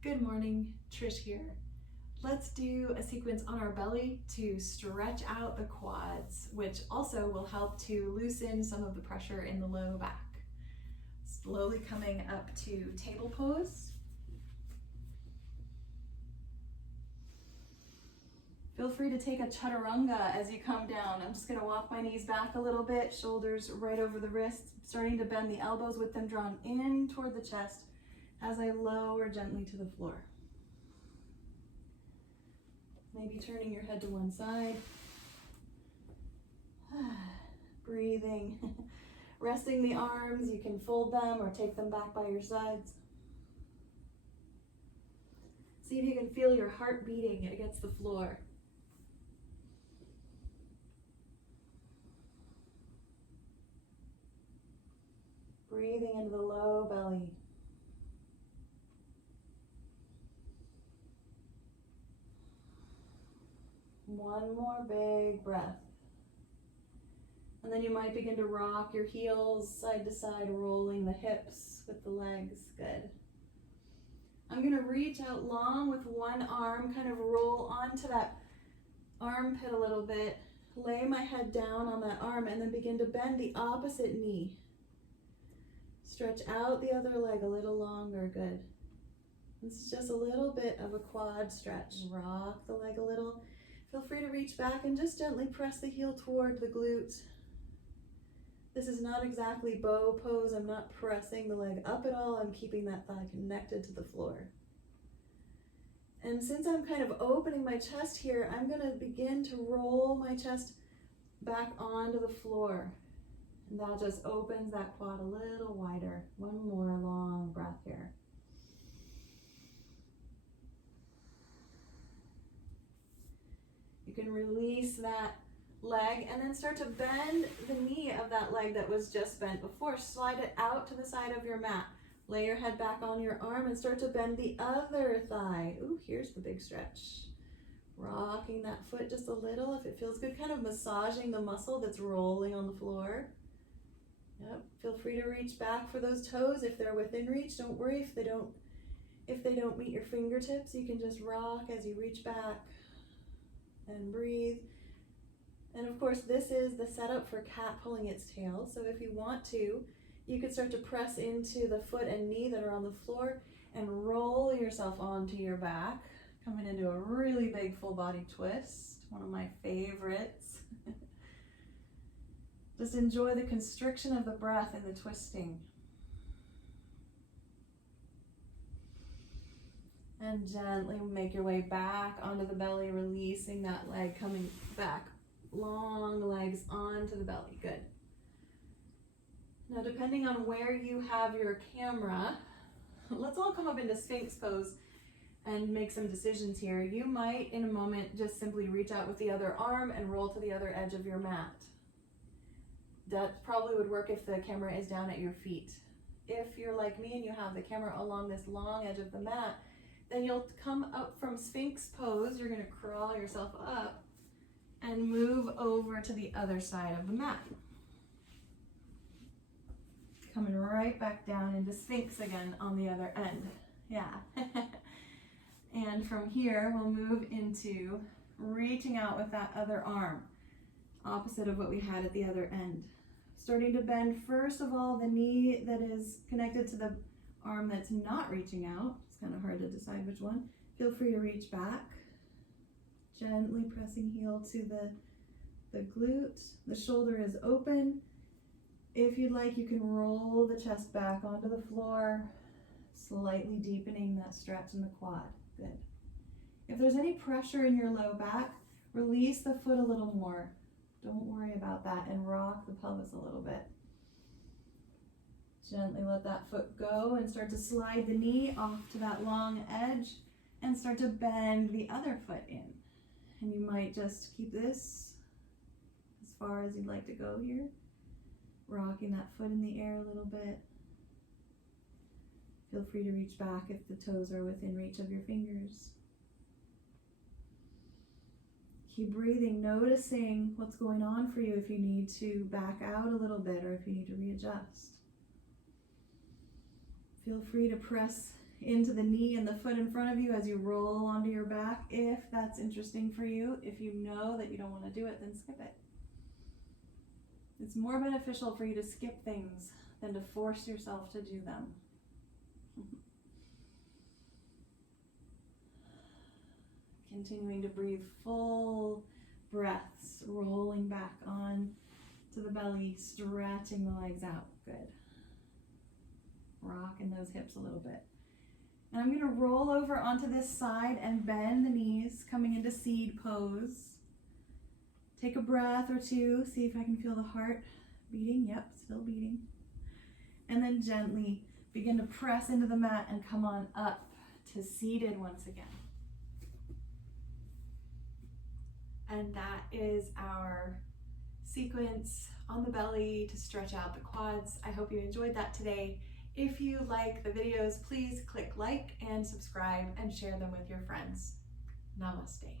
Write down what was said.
Good morning, Trish here. Let's do a sequence on our belly to stretch out the quads, which also will help to loosen some of the pressure in the low back. Slowly coming up to table pose. Feel free to take a chaturanga as you come down. I'm just going to walk my knees back a little bit, shoulders right over the wrists, starting to bend the elbows with them drawn in toward the chest as I lower gently to the floor. Maybe turning your head to one side. Breathing. Resting the arms, you can fold them or take them back by your sides. See if you can feel your heart beating against the floor. Breathing into the low belly. One more big breath. And then you might begin to rock your heels side to side, rolling the hips with the legs. Good. I'm going to reach out long with one arm, kind of roll onto that armpit a little bit, lay my head down on that arm, and then begin to bend the opposite knee. Stretch out the other leg a little longer. Good. This is just a little bit of a quad stretch. Rock the leg a little. Feel free to reach back and just gently press the heel toward the glute. This is not exactly bow pose. I'm not pressing the leg up at all. I'm keeping that thigh connected to the floor. And since I'm kind of opening my chest here, I'm going to begin to roll my chest back onto the floor. And that just opens that quad a little wider. One more long breath here. You can release that leg and then start to bend the knee of that leg that was just bent before. Slide it out to the side of your mat. Lay your head back on your arm and start to bend the other thigh. Ooh, here's the big stretch. Rocking that foot just a little if it feels good, kind of massaging the muscle that's rolling on the floor. Yep. Feel free to reach back for those toes if they're within reach. Don't worry if they don't meet your fingertips. You can just rock as you reach back and breathe. And of course, this is the setup for cat pulling its tail. So if you want to, you could start to press into the foot and knee that are on the floor and roll yourself onto your back, coming into a really big full body twist, one of my favorites. Just enjoy the constriction of the breath and the twisting. And gently make your way back onto the belly, releasing that leg, coming back. Long legs onto the belly. Good. Now, depending on where you have your camera, let's all come up into Sphinx pose and make some decisions here. You might, in a moment, just simply reach out with the other arm and roll to the other edge of your mat. That probably would work if the camera is down at your feet. If you're like me and you have the camera along this long edge of the mat, then you'll come up from Sphinx pose. You're going to crawl yourself up and move over to the other side of the mat. Coming right back down into Sphinx again on the other end. Yeah. And from here, we'll move into reaching out with that other arm, opposite of what we had at the other end. Starting to bend, first of all, the knee that is connected to the arm that's not reaching out. It's kind of hard to decide which one. Feel free to reach back. Gently pressing heel to the glute. The shoulder is open. If you'd like, you can roll the chest back onto the floor, slightly deepening that stretch in the quad. Good. If there's any pressure in your low back, release the foot a little more. Don't worry about that and rock the pelvis a little bit. Gently let that foot go and start to slide the knee off to that long edge and start to bend the other foot in. And you might just keep this as far as you'd like to go here. Rocking that foot in the air a little bit. Feel free to reach back if the toes are within reach of your fingers. Keep breathing, noticing what's going on for you if you need to back out a little bit or if you need to readjust. Feel free to press into the knee and the foot in front of you as you roll onto your back, if that's interesting for you. If you know that you don't want to do it, then skip it. It's more beneficial for you to skip things than to force yourself to do them. Continuing to breathe full breaths, rolling back on to the belly, stretching the legs out. Good. Rocking those hips a little bit. And I'm going to roll over onto this side and bend the knees, coming into seed pose. Take a breath or two, see if I can feel the heart beating. Yep, still beating. And then gently begin to press into the mat and come on up to seated once again. And that is our sequence on the belly to stretch out the quads. I hope you enjoyed that today. If you like the videos, please click like and subscribe and share them with your friends. Namaste.